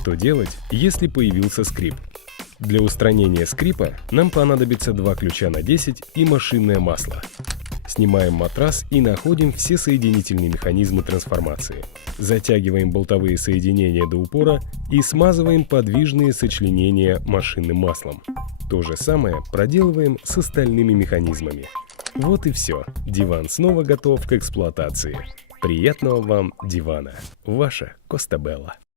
Что делать, если появился скрип? Для устранения скрипа нам понадобится 2 ключа на 10 и машинное масло. Снимаем матрас и находим все соединительные механизмы трансформации. Затягиваем болтовые соединения до упора и смазываем подвижные сочленения машинным маслом. То же самое проделываем с остальными механизмами. Вот и все. Диван снова готов к эксплуатации. Приятного вам дивана. Ваша Костабелла.